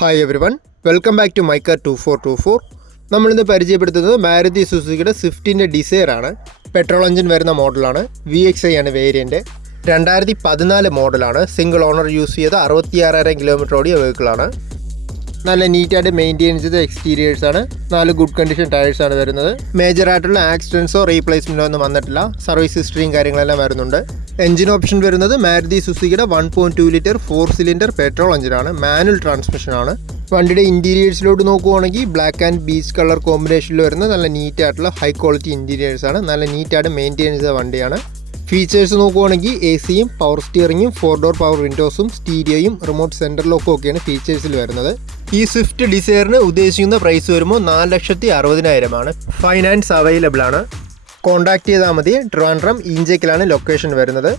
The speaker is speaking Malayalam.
Hi everyone, welcome back to my car 2424. നമ്മളിന്ന് പരിചയപ്പെടുത്തുന്നത് മാരുതി സുസുക്കിയുടെ സ്വിഫ്റ്റിൻ്റെ ഡിസയർ ആണ്. പെട്രോൾ എഞ്ചിൻ വരുന്ന മോഡലാണ്. VXi ആണ് വേരിയൻറ്റ്. 2014 മോഡലാണ്. സിംഗിൾ ഓണർ യൂസ് ചെയ്ത 66,000 കിലോമീറ്റർ ഓടിയ വെഹിക്കിളാണ്. നല്ല നീറ്റായിട്ട് മെയിൻറ്റെയിൻ ചെയ്ത എക്സ്റ്റീരിയേഴ്സാണ്. 4 ഗുഡ് കണ്ടീഷൻ ടയേഴ്സാണ് വരുന്നത്. മേജറായിട്ടുള്ള ആക്സിഡൻസോ റീപ്ലേസ്മെൻറ്റോ ഒന്നും വന്നിട്ടില്ല. സർവീസ് ഹിസ്റ്ററിയും കാര്യങ്ങളെല്ലാം വരുന്നുണ്ട്. എഞ്ചിൻ ഓപ്ഷൻ വരുന്നത് മാരുതി സുസുക്കിയുടെ 1.2 ലിറ്റർ 4 സിലിണ്ടർ പെട്രോൾ എഞ്ചിനാണ്. മാനുവൽ ട്രാൻസ്മിഷനാണ്. വണ്ടിയുടെ ഇൻറ്റീരിയേഴ്സിലോട്ട് നോക്കുവാണെങ്കിൽ ബ്ലാക്ക് ആൻഡ് ബീച്ച് കളർ കോമ്പിനേഷനിൽ വരുന്ന നല്ല നീറ്റായിട്ടുള്ള ഹൈ ക്വാളിറ്റി ഇൻറ്റീരിയേഴ്സാണ്. നല്ല നീറ്റായിട്ട് മെയിൻറ്റെയിൻ ചെയ്ത വണ്ടിയാണ്. ഫീച്ചേഴ്സ് നോക്കുവാണെങ്കിൽ AC യും പവർ സ്റ്റിയറിങ്ങും 4 ഡോർ പവർ വിൻഡോസും സ്റ്റീരിയോയും റിമോട്ട് സെൻറ്റർ ലോക്കും ഒക്കെയാണ് ഫീച്ചേഴ്സിൽ വരുന്നത്. ഈ സ്വിഫ്റ്റ് ഡിസയറിന് ഉദ്ദേശിക്കുന്ന പ്രൈസ് വരുമ്പോൾ 4,60,000 ആണ്. ഫൈനാൻസ് അവൈലബിൾ ആണ്. കോൺടാക്ട് ചെയ്താൽ മതി. ട്രിവാൻഡ്രം ഈഞ്ചേക്കിലാണ് ലൊക്കേഷൻ വരുന്നത്.